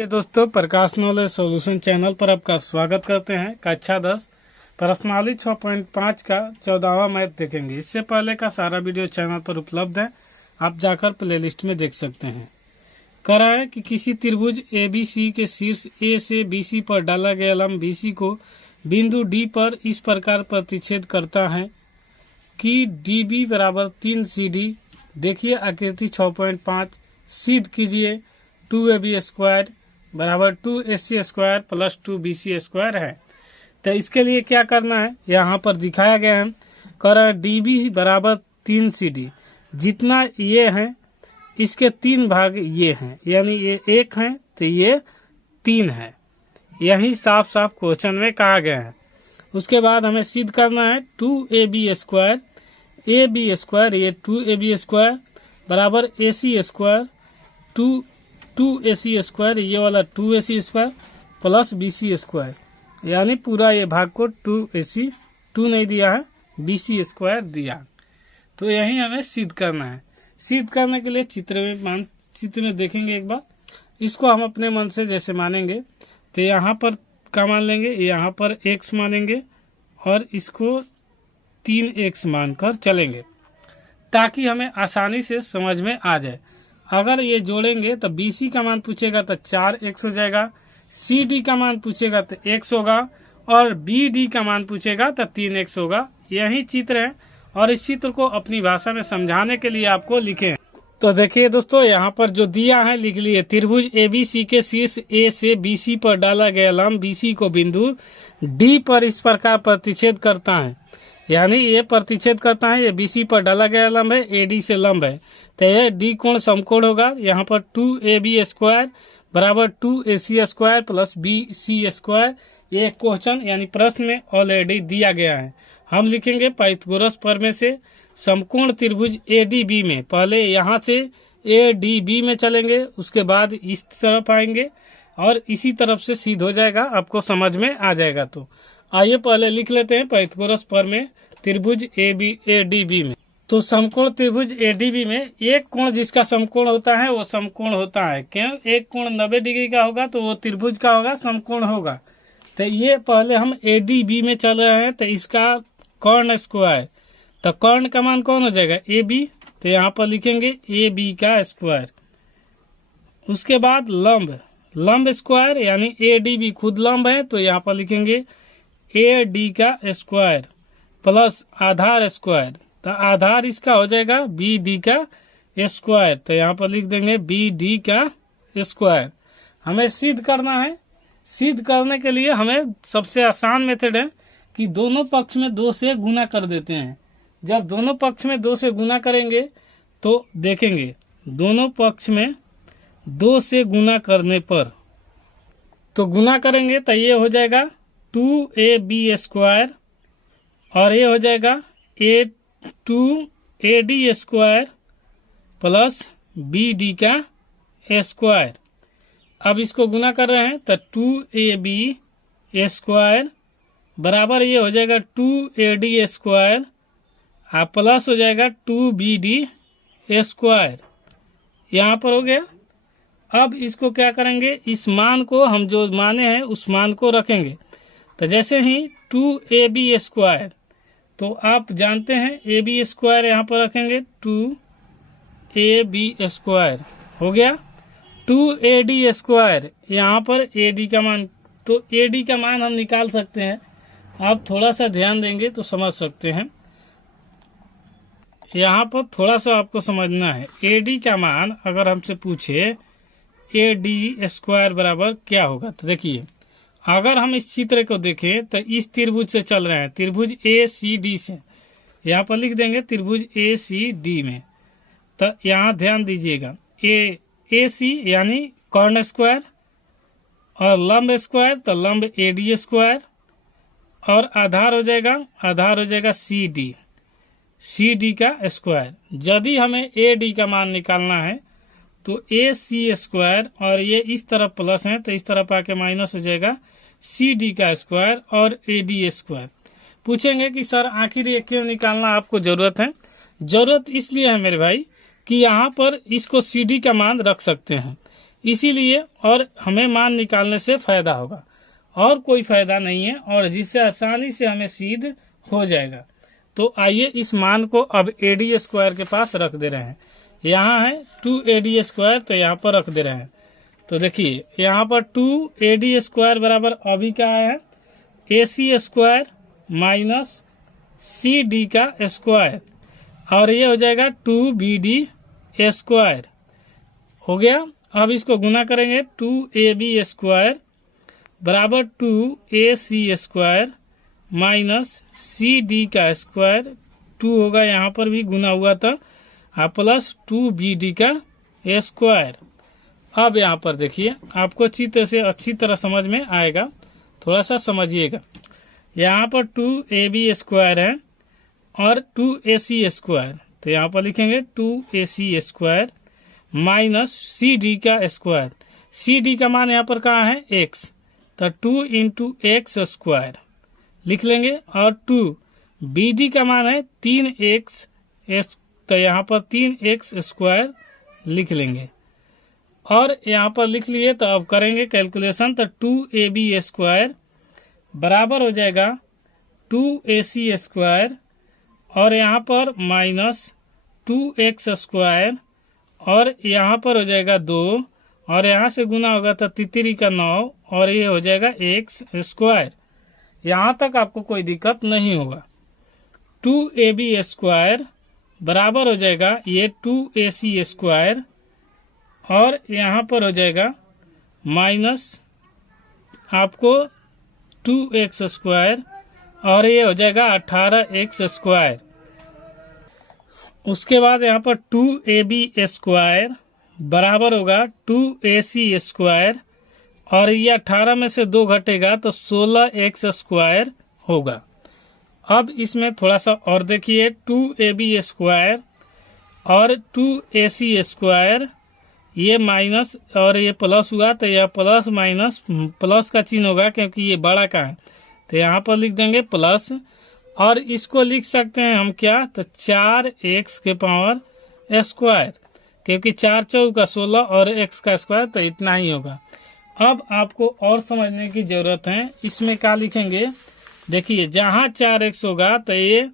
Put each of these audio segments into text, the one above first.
ये दोस्तों प्रकाश knowledge solution channel पर आपका स्वागत करते हैं। कक्षा 10 प्रश्नावली 6.5 का 14वां मैथ देखेंगे। इससे पहले का सारा वीडियो चैनल पर उपलब्ध है, आप जाकर प्लेलिस्ट में देख सकते हैं। कह रहा है कि किसी त्रिभुज ABC के शीर्ष A से BC पर डाला गया लंब BC को बिंदु D पर इस प्रकार प्रतिच्छेद करता है कि DB बराबर 3CD। देखिए आकृति 6.5 सिद्ध कीजिए 2AB स्क्वायर बराबर 2AC square plus 2BC square है। तो इसके लिए क्या करना है, यहाँ पर दिखाया गया है। कह रहा है DB बराबर 3CD, जितना ये है इसके 3 भाग ये हैं, यानी ये 1 है तो ये 3 है। यही साफ साफ क्वेश्चन में कहा गया है। उसके बाद हमें सिद्ध करना है 2AB स्क्वायर, AB स्क्वायर ये 2AB स्क्वायर बराबर AC स्क्वायर 2AC स्क्वायर, ये वाला 2AC square plus BC square, यानी पूरा ये भाग को 2AC 2 नहीं दिया है, BC स्क्वायर दिया। तो यही हमें सिद्ध करना है। सिद्ध करने के लिए चित्र में देखेंगे एक बार। इसको हम अपने मन से जैसे मानेंगे तो यहाँ पर क्या मान लेंगे, यहाँ पर x मानेंगे और इसको 3x मानकर चलेंगे ताकि हमें आसानी से समझ में आ जाए। अगर ये जोड़ेंगे तो BC का मान पूछेगा तो 4x हो जाएगा, CD का मान पूछेगा तो x होगा और BD का मान पूछेगा तो 3x होगा। यही चित्र है और इस चित्र को अपनी भाषा में समझाने के लिए आपको लिखे। तो देखिए दोस्तों, यहाँ पर जो दिया है लिख लिए। त्रिभुज ABC के शीर्ष A से BC पर डाला गया लंब BC को बिंदु D पर इस प्रकार प्रतिच्छेद करता है, यानी ये प्रतिच्छेद करता है। ये BC पर डाला गया लंब है, AD से लंब है, तो यह D कोण समकोण होगा। यहाँ पर 2AB स्क्वायर बराबर 2AC square plus BC square. ये क्वेश्चन यानी प्रश्न में ऑलरेडी दिया गया है। हम लिखेंगे पाइथागोरस प्रमेय से समकोण त्रिभुज ADB में, पहले यहाँ से ADB में चलेंगे, उसके बाद इस तरफ आएंगे और इसी तरफ से सिद्ध हो जाएगा, आपको समझ में आ जाएगा। तो आइए पहले लिख लेते हैं पाइथागोरस प्रमेय त्रिभुज ADB में। तो समकोण त्रिभुज ADB में एक कोण जिसका समकोण होता है वो समकोण होता है। क्यों? एक कोण 90 डिग्री का होगा तो वो त्रिभुज का होगा, समकोण होगा। तो ये पहले हम ADB में चल रहे हैं, तो इसका कर्ण स्क्वायर, तो कर्ण का मान कौन हो जाएगा AB, तो यहाँ पर लिखेंगे AB का स्क्वायर। उसके बाद लंब स्क्वायर यानी ADB खुद लंब है, तो यहाँ पर लिखेंगे AD का स्क्वायर प्लस आधार स्क्वायर, तो आधार इसका हो जाएगा BD का स्क्वायर, तो यहाँ पर लिख देंगे BD का स्क्वायर। हमें सिद्ध करना है। सिद्ध करने के लिए हमें सबसे आसान मेथड है कि दोनों पक्ष में 2 से गुना कर देते हैं। जब दोनों पक्ष में 2 से गुना करेंगे तो देखेंगे दोनों पक्ष में 2 से गुना करने पर, तो गुना करेंगे तो ये हो जाएगा 2AB स्क्वायर और ये हो जाएगा 2AD स्क्वायर प्लस BD का स्क्वायर। अब इसको गुना कर रहे हैं तो 2AB स्क्वायर बराबर ये हो जाएगा 2AD स्क्वायर प्लस हो जाएगा 2BD स्क्वायर। यहाँ पर हो गया। अब इसको क्या करेंगे, इस मान को हम जो माने हैं उस मान को रखेंगे। तो जैसे ही 2AB स्क्वायर, तो आप जानते हैं AB स्क्वायर यहाँ पर रखेंगे 2AB स्क्वायर हो गया। 2AD स्क्वायर यहाँ पर AD का मान, तो AD का मान हम निकाल सकते हैं। आप थोड़ा सा ध्यान देंगे तो समझ सकते हैं। यहाँ पर थोड़ा सा आपको समझना है। AD का मान अगर हमसे पूछे AD स्क्वायर बराबर क्या होगा, तो देखिए अगर हम इस चित्र को देखें तो इस त्रिभुज से चल रहे हैं, त्रिभुज ACD से, यहाँ पर लिख देंगे त्रिभुज ACD में। तो यहाँ ध्यान दीजिएगा AC यानी कर्ण स्क्वायर और लंब स्क्वायर, तो लंब AD स्क्वायर और आधार हो जाएगा CD का स्क्वायर। यदि हमें AD का मान निकालना है तो AC स्क्वायर और ये इस तरफ प्लस है तो इस तरफ आके माइनस हो जाएगा CD का स्क्वायर और AD स्क्वायर। पूछेंगे कि सर आखिर ये क्यों निकालना आपको जरूरत है? जरूरत इसलिए है मेरे भाई कि यहाँ पर इसको CD का मान रख सकते हैं। इसीलिए और हमें मान निकालने से फायदा होगा, और कोई फायदा नहीं है, और जिससे आसानी से हमें सिद्ध हो जाएगा। तो आइए इस मान को अब AD स्क्वायर के पास रख दे रहे हैं। यहाँ है 2AD स्क्वायर, तो यहाँ पर रख दे रहे हैं। तो देखिए यहाँ पर 2AD स्क्वायर बराबर अभी क्या है, AC स्क्वायर माइनस CD का स्क्वायर, और ये हो जाएगा 2BD स्क्वायर हो गया। अब इसको गुना करेंगे, 2AB स्क्वायर बराबर 2AC स्क्वायर माइनस CD का स्क्वायर, 2 होगा यहाँ पर भी गुना हुआ था, प्लस 2BD का स्क्वायर। अब यहाँ पर देखिए आपको चित्र से अच्छी तरह समझ में आएगा, थोड़ा सा समझिएगा। यहाँ पर 2AB स्क्वायर है और 2AC स्क्वायर, तो यहाँ पर लिखेंगे 2AC स्क्वायर माइनस CD का स्क्वायर। CD का मान यहाँ पर कहाँ है, x, तो 2 इंटू एक्स स्क्वायर लिख लेंगे, और 2BD का मान है 3x, तो यहाँ पर 3x स्क्वायर लिख लेंगे, और यहाँ पर लिख लिए। तो अब करेंगे कैलकुलेशन, तो 2AB स्क्वायर बराबर हो जाएगा 2AC स्क्वायर, और यहाँ पर माइनस 2x स्क्वायर, और यहाँ पर हो जाएगा 2, और यहाँ से गुना होगा तो 3 का 9, और ये हो जाएगा x स्क्वायर। यहाँ तक आपको कोई दिक्कत नहीं होगा। 2AB स्क्वायर बराबर हो जाएगा ये 2AC स्क्वायर, और यहाँ पर हो जाएगा माइनस आपको 2x स्क्वायर, और ये हो जाएगा 18x स्क्वायर। उसके बाद यहाँ पर 2AB स्क्वायर बराबर होगा 2AC स्क्वायर, और ये 18 में से 2 घटेगा तो 16x स्क्वायर होगा। अब इसमें थोड़ा सा और देखिए, 2AB स्क्वायर और 2AC स्क्वायर, ये माइनस और ये प्लस हुआ, तो यह प्लस माइनस प्लस का चिन्ह होगा क्योंकि ये बड़ा का है, तो यहाँ पर लिख देंगे प्लस, और इसको लिख सकते हैं हम क्या, तो 4x के पावर स्क्वायर, क्योंकि 4 चौका 16 और x का स्क्वायर, तो इतना ही होगा। अब आपको और समझने की जरूरत है, इसमें क्या लिखेंगे, देखिए जहाँ 4x होगा तो ये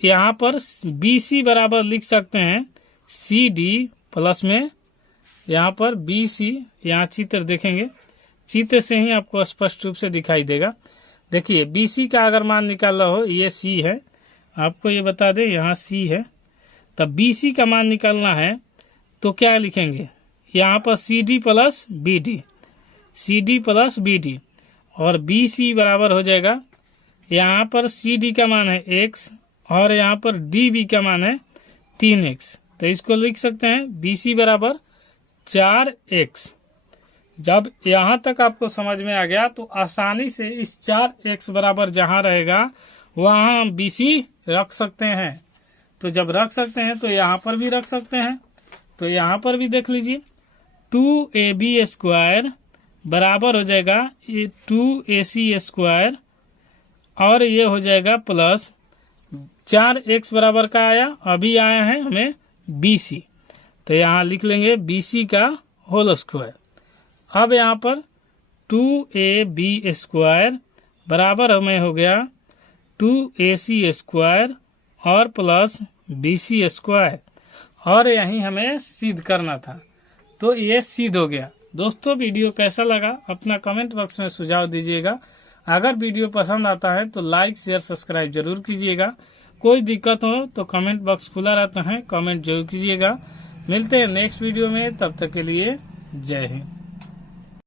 यहाँ पर BC बराबर लिख सकते हैं CD प्लस में यहाँ पर BC, यहाँ चित्र देखेंगे, चित्र से ही आपको स्पष्ट रूप से दिखाई देगा। देखिए BC का अगर मान निकालना हो, ये C है, आपको ये बता दें यहाँ C है, तब BC का मान निकालना है तो क्या लिखेंगे, यहाँ पर CD plus BD, CD plus BD, और BC बराबर हो जाएगा, यहाँ पर CD का मान है x, और यहाँ पर DB का मान है 3x, तो इसको लिख सकते हैं BC बराबर 4x। जब यहाँ तक आपको समझ में आ गया तो आसानी से इस 4x बराबर जहाँ रहेगा वहाँ हम BC रख सकते हैं। तो जब रख सकते हैं तो यहाँ पर भी रख सकते हैं, तो यहाँ पर भी देख लीजिए 2AB स्क्वायर बराबर हो जाएगा ये 2AC स्क्वायर, और ये हो जाएगा प्लस 4x बराबर का आया, अभी आया है हमें BC, तो यहाँ लिख लेंगे BC का होल स्क्वायर। अब यहाँ पर 2AB स्क्वायर बराबर हमें हो गया 2AC स्क्वायर और प्लस BC स्क्वायर, और यहीं हमें सिद्ध करना था, तो ये सिद्ध हो गया। दोस्तों वीडियो कैसा लगा अपना कमेंट बॉक्स में सुझाव दीजिएगा। अगर वीडियो पसंद आता है तो लाइक शेयर सब्सक्राइब जरूर कीजिएगा। कोई दिक्कत हो तो कमेंट बॉक्स खुला रहता है, कमेंट जरूर कीजिएगा। मिलते हैं नेक्स्ट वीडियो में, तब तक के लिए जय हिंद।